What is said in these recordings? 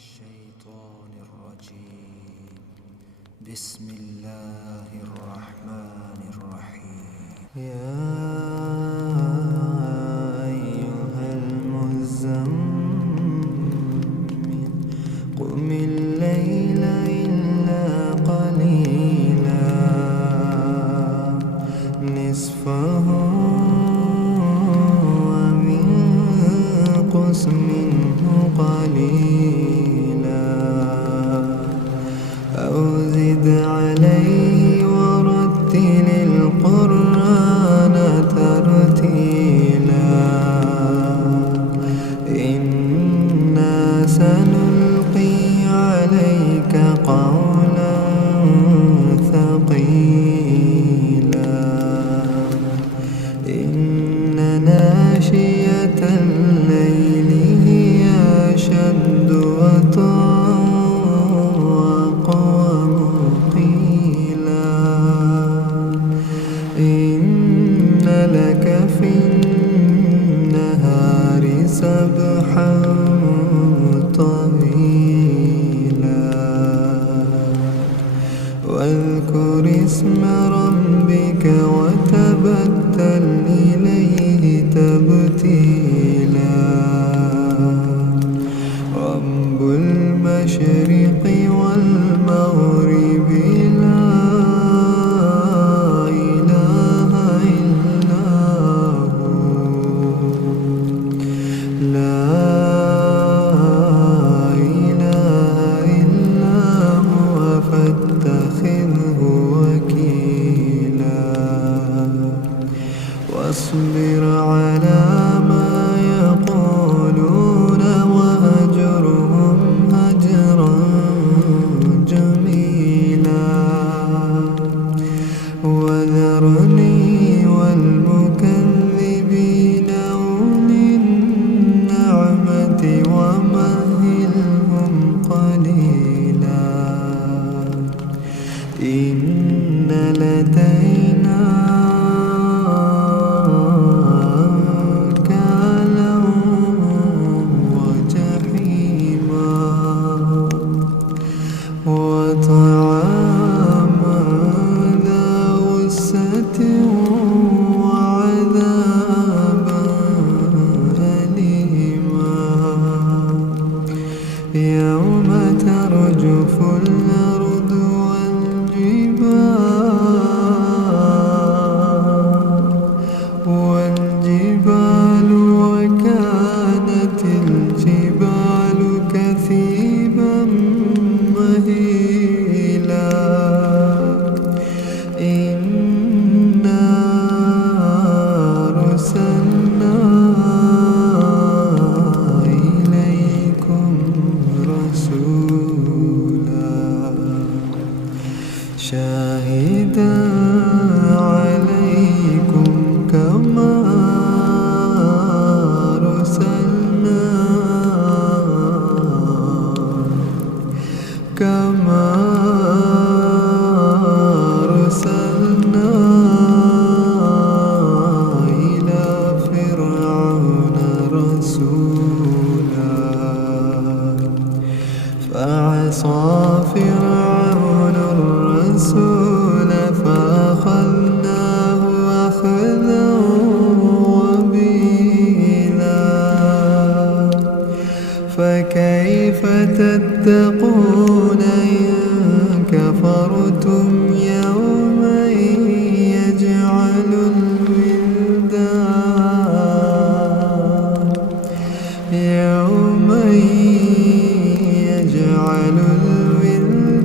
الشيطان الرجيم. بسم الله الرحمن الرحيم. يا أيها المزمل قم الليل إلا قليلا نصفه وانقص منه قليلا أو زد عليه ورتل القرآن ترتيلا إنا سنلقي عليك قولا ثقيلا إن ناشئة الليل هي أشد وطئا وأقوم قيلا إن لك في النهار سبحا طويلا واذكر اسم ربك وتبتل إليه تبتيلا رب المشرق والمغرب لا إله إلا هو لا إله إلا هو فاتخذه وكيلا واصبر على ما يقولون وهجرهم هجرا جميلا وذرني والمكذبين أولي النعمة ومهلهم قليلا إن لدينا أنكالا وجحيما وطعاما ذا غصة وعذابا أليما يوم ترجف الأرض والجبال وكانت الجبال كثيبا مهيلا إنا أرسلنا إليكم رسولا شاهدا عليكم كما أرسلنا إلى فرعون رسولا فعصى فرعون الرسول فأخذناه أخذا وبيلا فكيف تتقون إن كفرتم يوما يجعل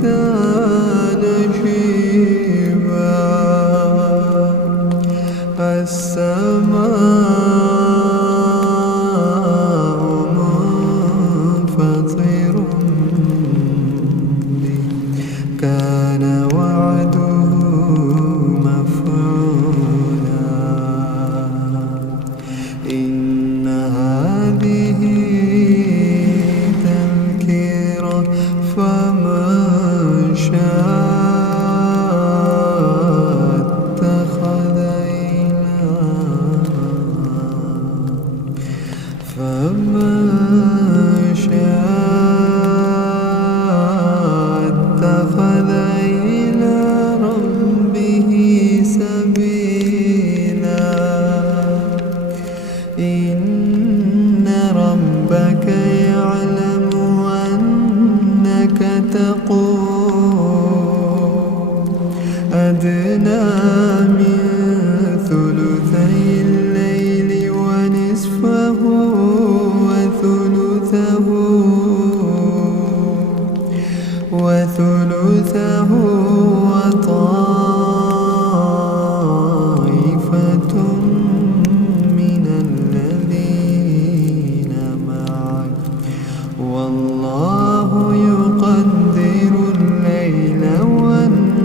الولدان شيبا السماء منفطر به كان وعده مفعولا إن هذه تذكرة فمن والله يقدر الليل والنهار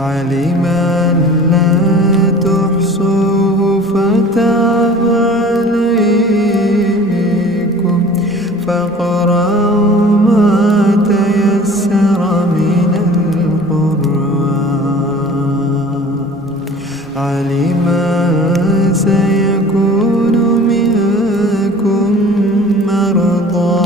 علم أن لا تحصوه فتاب عليكم فاقرأوا ما تيسر من القرآن علم سيكون منكم مرضى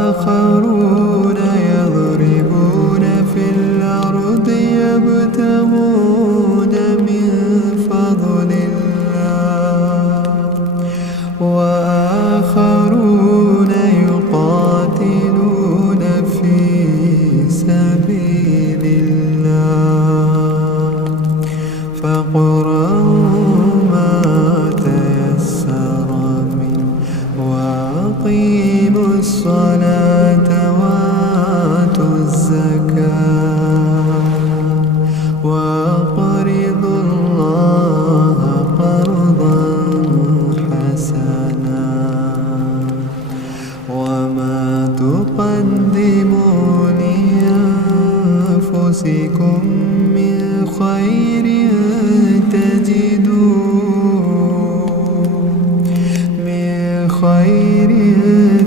وآخرون يضربون في الأرض يبتغون من فضل الله وآخرون يقاتلون في سبيل الله فاقرأوا ما تيسر منه وأقيموا الصلاة وآتوا الزكاة وأقرضوا الله قرضا حسنا وما تقدموا لأنفسكم من خير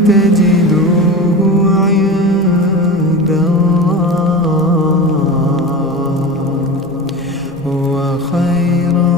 تجدوه عند الله هو خيرا